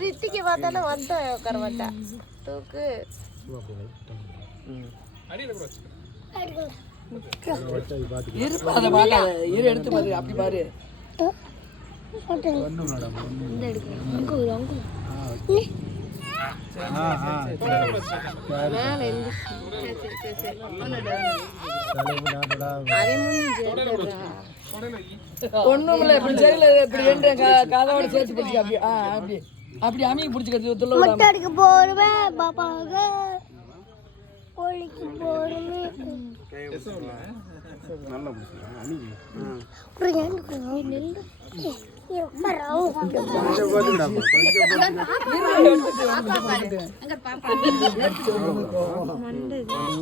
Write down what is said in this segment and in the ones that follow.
ரித்திக்கு பார்த்தாலும் வந்த உட்கார மாட்டா தூக்கு எடுத்து பாரு அப்படி பாரு ஒண்ணும் இல்ல இப்படி ஜெயில இப்படி என்ற காதோட சேர்த்து பிடிச்சிக்க அப்படி அப்படி அப்படி அமைக்க பிடிச்சிக்கிறது போடுவேன் பாப்பாங்க கோழிக்கு போடுவேன் நல்லா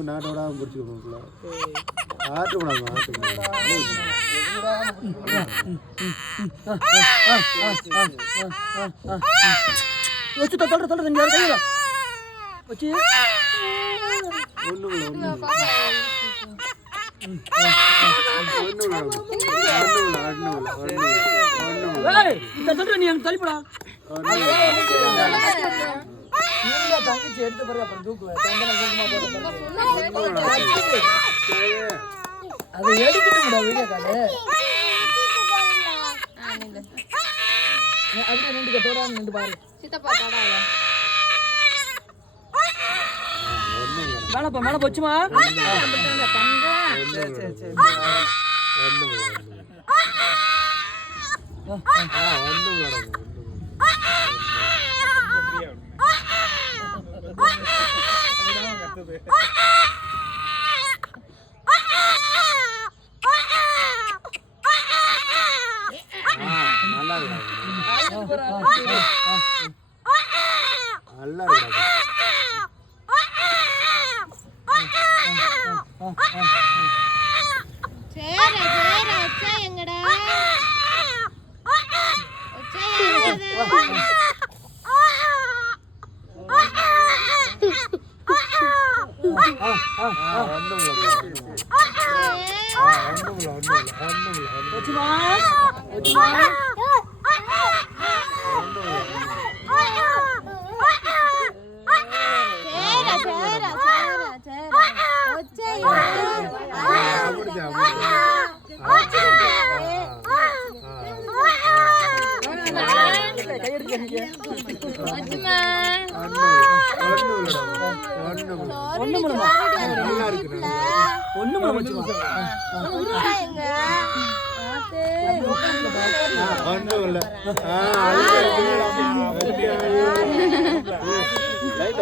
நாட்டோட பிடிச்சிக்கணும் வச்சு தொல்ற தொல்ற செஞ்சு கையில வச்சு நீ எனக்கு தள்ளிப்படா தங்கச்சி எடுத்து பாரு அப்புறம் தூக்குவேன் அதை எடுத்துட்டு வீடியோ காலு அப்படியே நின்று தோடாம நின்று பாரு மேலப்பா மேல போச்சுமா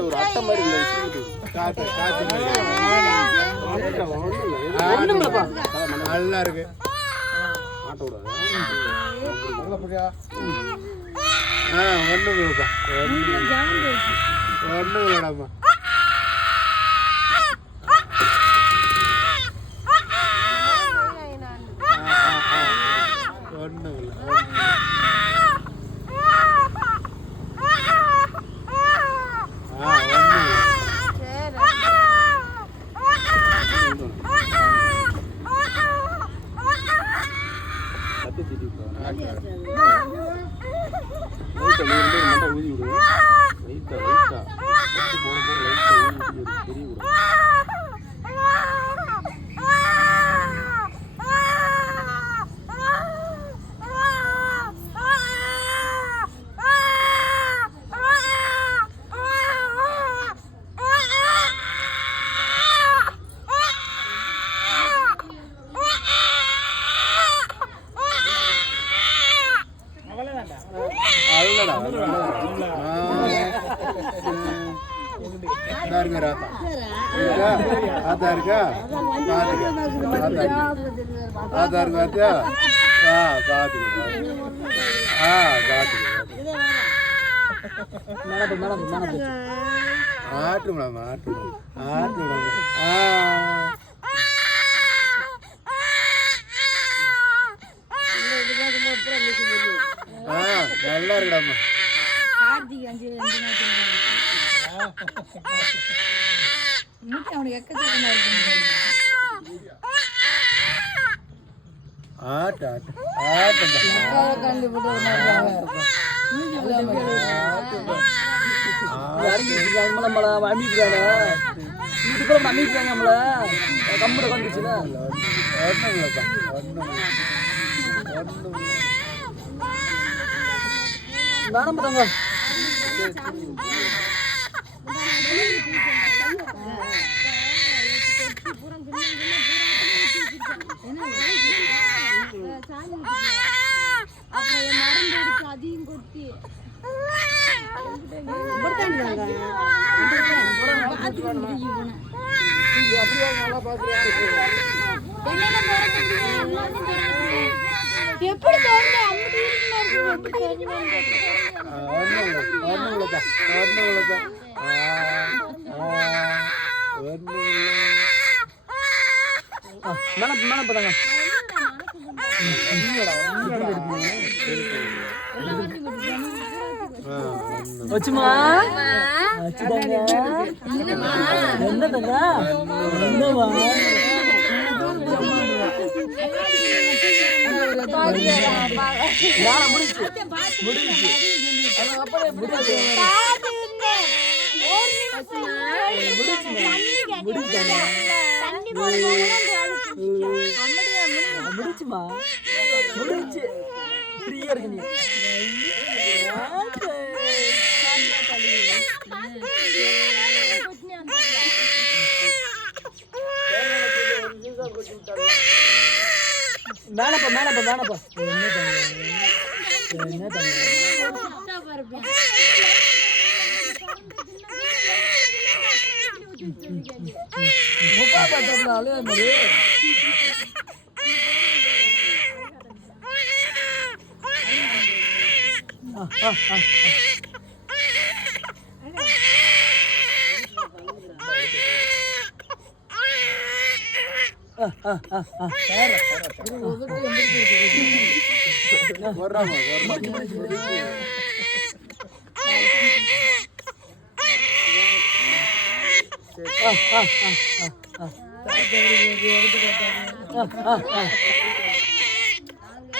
ஒரு அட்டை மாதிரி நல்லா இருக்கு ஒண்ணு வேடாமா நல்லா இருக்கடாமா அவனுக்கு எக்கச்சக்கமா இருக்கு ஆட்டு ஆட்டு ஆட்டுப்பா கண்டு போட்டு ஒரு மாதிரி நம்மளை அமிக்கிறாங்க இதுக்குள்ள அமிக்கிறாங்க நம்மளை கம்பெனி வந்துச்சுல ஒன்றும் இல்லைப்பா ஒன்றும் வேணாம் தாங்க அதையும் கொட்டி எப்படி வச்சுமா என்னதுங்க என்னவா முடிச்சுமா முடிச்சு ஃப்ரீயா இருக்கு நீ மேலப்பா மேலப்பா மேலப்பா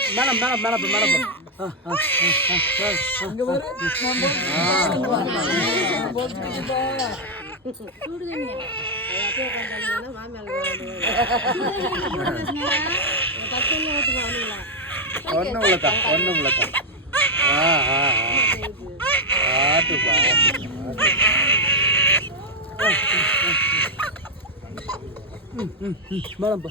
என்ன மேடம் மேடம் மேடம் மேடம் ஒன்றும் இல்லைக்கா ஒன்றும் இல்லைக்கா ஆட்டுப்பா மேடம்பா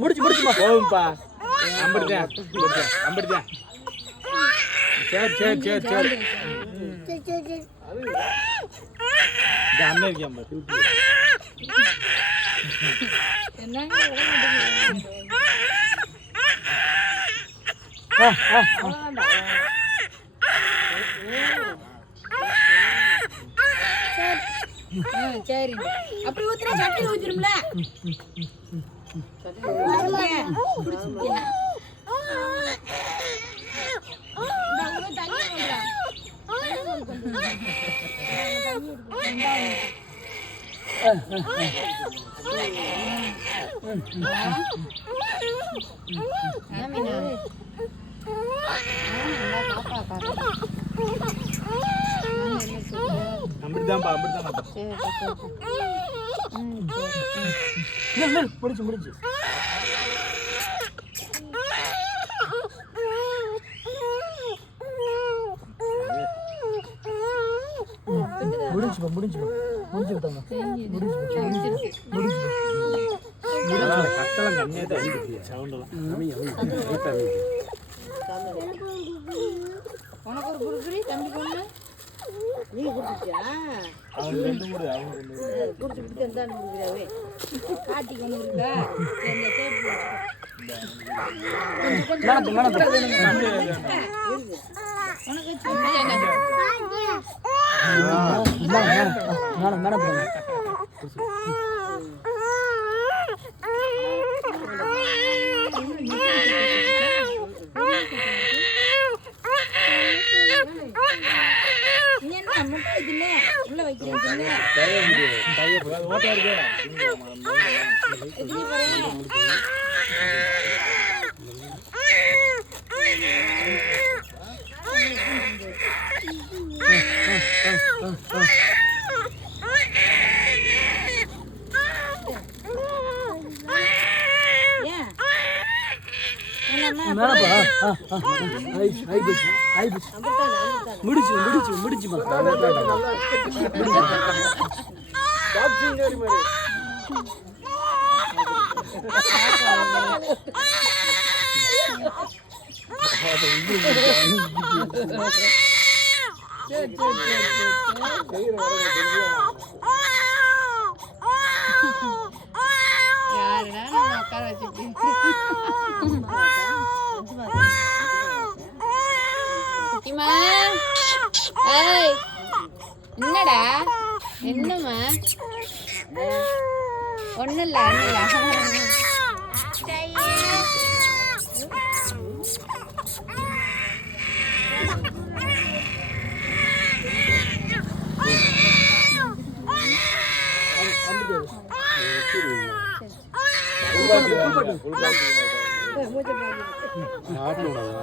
முடிச்சு முடிச்சுமா போகும்பா அம்படுதேன் அம்படுதேன் சரி சரி சரி சரி அண்ணன் இருக்கியாம்பா திருப்பி சரி அப்படி ஊத்துற சட்டி ஊத்திரும்ல அப்படிதான்ப்பா அப்படிதான் முடிச்சு முடிச்சு முடிஞ்சு விட்டாங்க கத்தலாம் கம்மியாக தான் அடிக்குது சவுண்டெல்லாம் உனக்கு ஒரு குறுக்குறி தம்பி பொண்ணு நீ குடிச்சியா அவங்க ரெண்டு கூட அவங்க குடிச்சு விட்டு எந்தாண்டு குடிக்கிறாவே காட்டி கொண்டு இருக்கா இந்த சேப்பு உள்ள வைக்கிறேன் ஓட்டா இருக்கு என்னடா என்னம்மா ஒன்னும் இல்ல ஆட்டு